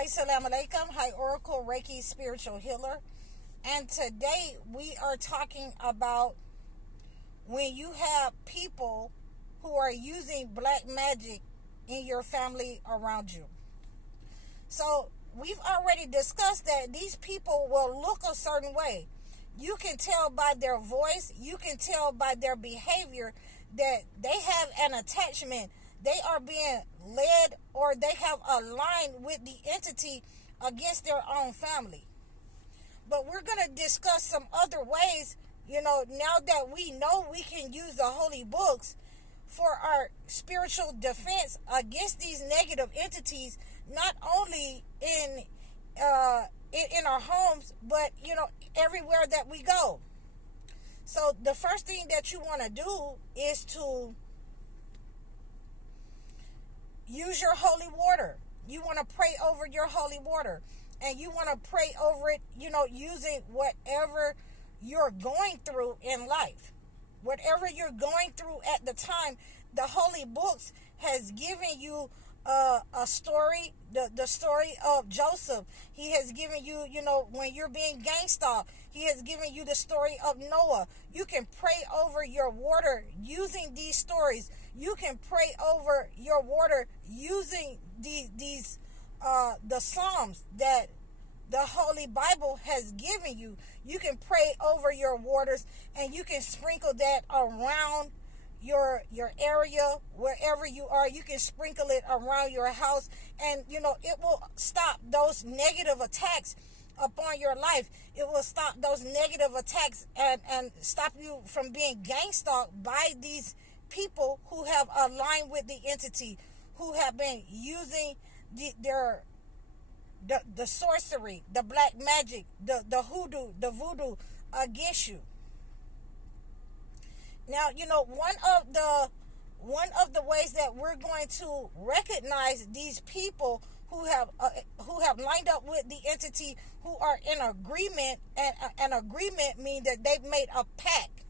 Assalamu alaikum. Hi, Oracle Reiki Spiritual Healer. And today we are talking about when you have people who are using black magic in your family around you. So we've already discussed that these people will look a certain way. You can tell by their voice, you can tell by their behavior that they have an attachment. They are being led, or they have aligned with the entity against their own family. But we're going to discuss some other ways, now that we know we can use the holy books for our spiritual defense against these negative entities, not only in our homes, but everywhere that we go. So the first thing that you want to do is to use your holy water. You want to pray over your holy water, and you want to pray over it, using whatever you're going through in life. Whatever you're going through at the time, the holy books has given you a story, the story of Joseph. He has given you, when you're being gangsta, he has given you the story of Noah. You can pray over your water using these stories. You can pray over your water using these the Psalms that the Holy Bible has given you. You can pray over your waters, and you can sprinkle that around your area, wherever you are. You can sprinkle it around your house, and it will stop those negative attacks upon your life. It will stop those negative attacks and stop you from being gang stalked by these people who have aligned with the entity, who have been using the sorcery, the black magic, the hoodoo, the voodoo against you. Now, one of the ways that we're going to recognize these people who have lined up with the entity, who are in agreement, and an agreement means that they've made a pact.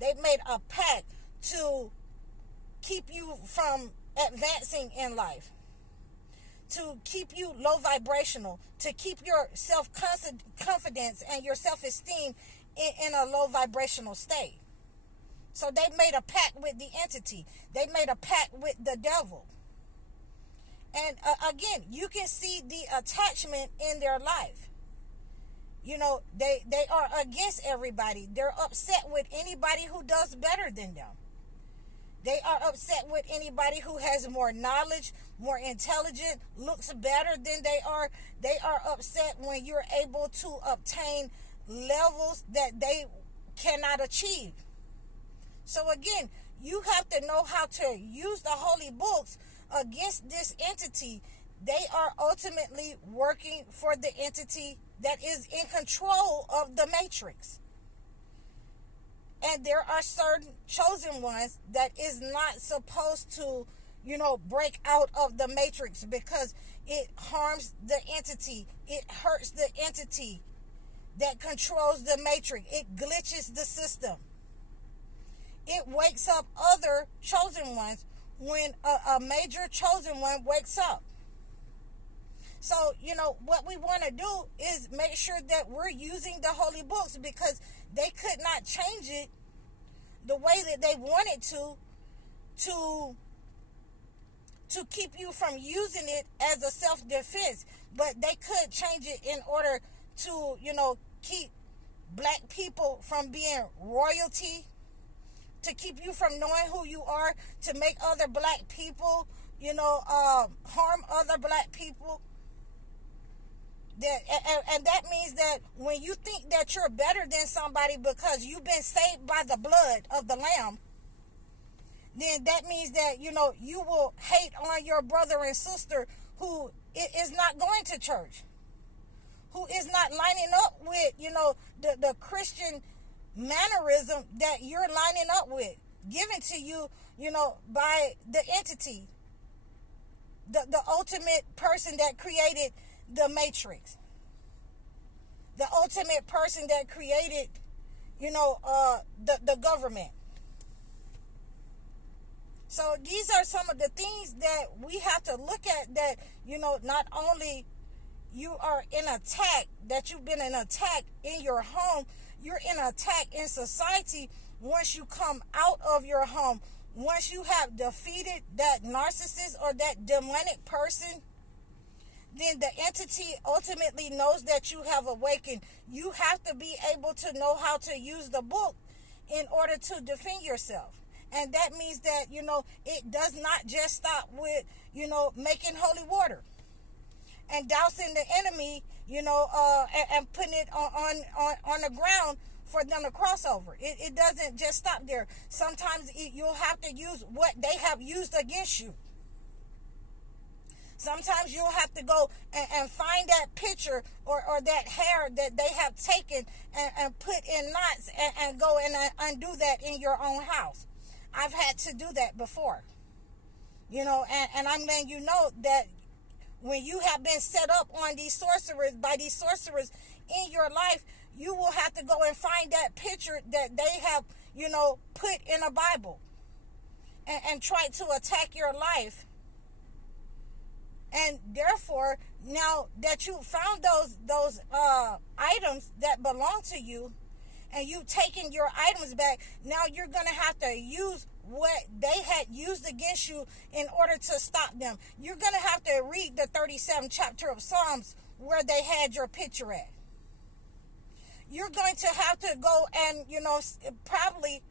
They've made a pact to keep you from advancing in life, to keep you low vibrational, to keep your self-confidence and your self-esteem in a low vibrational state. So they made a pact with the entity. They made a pact with the devil. And again, you can see the attachment in their life. They are against everybody. They're upset with anybody who does better than them. They are upset with anybody who has more knowledge, more intelligent, looks better than they are. They are upset when you're able to obtain levels that they cannot achieve. So again, you have to know how to use the holy books against this entity. They are ultimately working for the entity that is in control of the matrix. And there are certain chosen ones that is not supposed to, break out of the matrix, because it harms the entity. It hurts the entity that controls the matrix. It glitches the system. It wakes up other chosen ones when a major chosen one wakes up. So, what we want to do is make sure that we're using the holy books, because they could not change it the way that they wanted to keep you from using it as a self-defense. But they could change it in order to, keep black people from being royalty, to keep you from knowing who you are, to make other black people, harm other black people. And that means that when you think that you're better than somebody because you've been saved by the blood of the Lamb, then that means that, you will hate on your brother and sister who is not going to church, who is not lining up with, the Christian mannerism that you're lining up with, given to you, by the entity, the ultimate person that created the matrix, the ultimate person that created, the government. So these are some of the things that we have to look at, that, not only you are in attack, that you've been in attack in your home, you're in attack in society. Once you come out of your home, once you have defeated that narcissist or that demonic person, then the entity ultimately knows that you have awakened. You have to be able to know how to use the book in order to defend yourself. And that means that, it does not just stop with, making holy water and dousing the enemy, and putting it on the ground for them to cross over. It doesn't just stop there. Sometimes you'll have to use what they have used against you. Sometimes you'll have to go and find that picture or that hair that they have taken and put in knots and go and undo that in your own house. I've had to do that before. And I'm letting you know that when you have been set up on by these sorcerers in your life, you will have to go and find that picture that they have, put in a Bible and try to attack your life. And therefore, now that you found those items that belong to you, and you've taken your items back, now you're going to have to use what they had used against you in order to stop them. You're going to have to read the 37th chapter of Psalms where they had your picture at. You're going to have to go and, probably,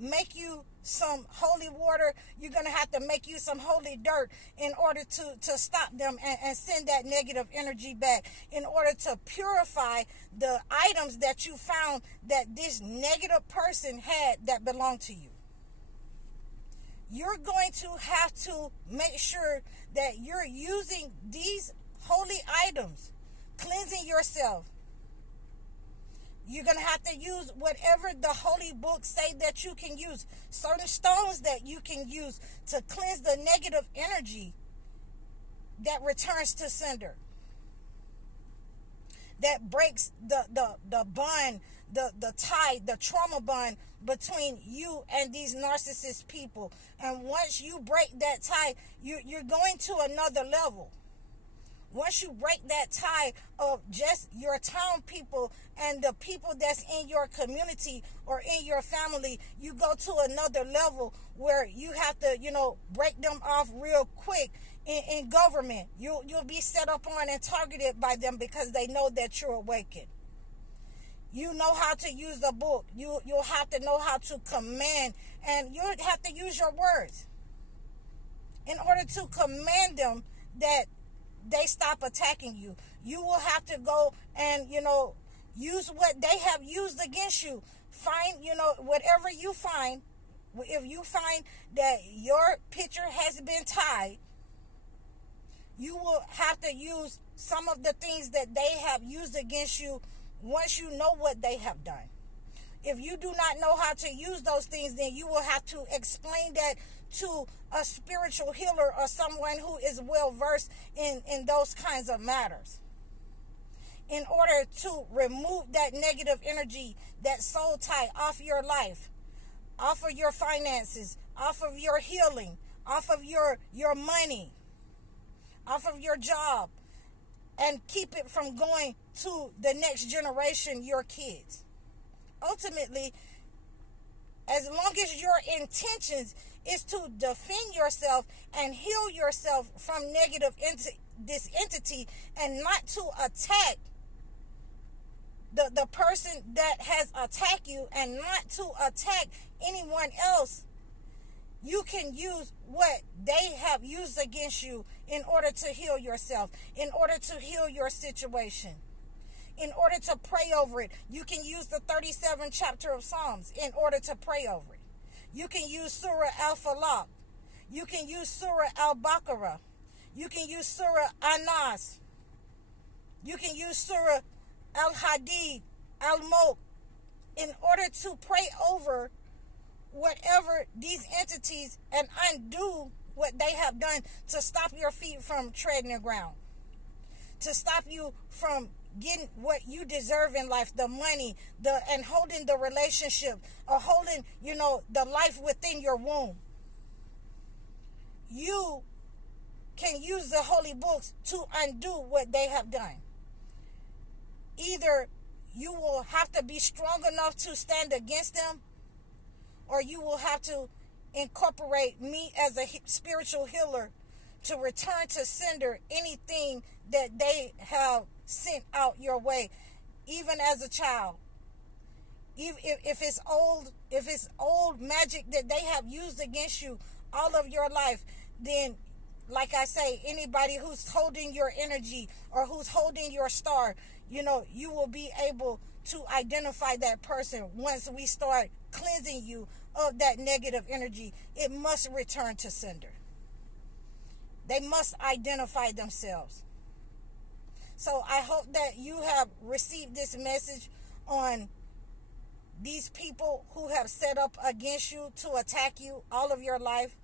make you some holy water. You're going to have to make you some holy dirt in order to stop them and send that negative energy back, in order to purify the items that you found that this negative person had that belonged to you. You're going to have to make sure that you're using these holy items, cleansing yourself. You're going to have to use whatever the holy books say that you can use. Certain stones that you can use to cleanse the negative energy that returns to sender. That breaks the bond, the tie, the trauma bond between you and these narcissist people. And once you break that tie, you're going to another level. Once you break that tie of just your town people and the people that's in your community or in your family, you go to another level where you have to, break them off real quick. In government, you'll be set up on and targeted by them because they know that you're awakened. You know how to use the book. You'll have to know how to command, and you'll have to use your words in order to command them that they stop attacking you. You will have to go and, use what they have used against you. Find, whatever you find. If you find that your picture has been tied, you will have to use some of the things that they have used against you once you know what they have done. If you do not know how to use those things, then you will have to explain that to a spiritual healer or someone who is well versed in those kinds of matters, in order to remove that negative energy, that soul tie off your life, off of your finances, off of your healing, off of your money, off of your job, and keep it from going to the next generation, your kids. Ultimately, as long as your intentions is to defend yourself and heal yourself from this entity, and not to attack the person that has attacked you, and not to attack anyone else, you can use what they have used against you in order to heal yourself, in order to heal your situation, in order to pray over it. You can use the 37th chapter of Psalms in order to pray over it. You can use Surah Al-Falaq. You can use Surah Al-Baqarah. You can use Surah An-Nas. You can use Surah Al-Hadid, Al-Mulk, in order to pray over whatever these entities and undo what they have done to stop your feet from treading the ground, to stop you from getting what you deserve in life, the money, and holding the relationship, or holding, the life within your womb. You can use the holy books to undo what they have done. Either you will have to be strong enough to stand against them, or you will have to incorporate me as a spiritual healer to return to sender anything that they have sent out your way, even as a child. If it's old magic that they have used against you all of your life, then, like I say, anybody who's holding your energy or who's holding your star, you will be able to identify that person once we start cleansing you of that negative energy. It must return to sender. They must identify themselves. So I hope that you have received this message on these people who have set up against you to attack you all of your life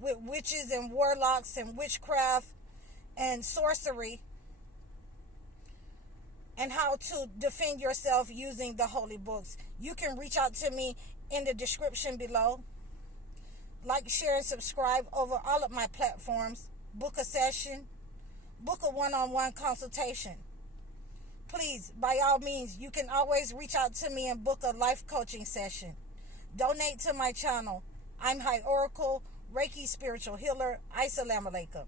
with witches and warlocks and witchcraft and sorcery, and how to defend yourself using the holy books. You can reach out to me in the description below. Like, share, and subscribe over all of my platforms. Book a session. Book a one-on-one consultation. Please, by all means, you can always reach out to me and book a life coaching session. Donate to my channel. I'm High Oracle, Reiki Spiritual Healer. Assalamu alaikum.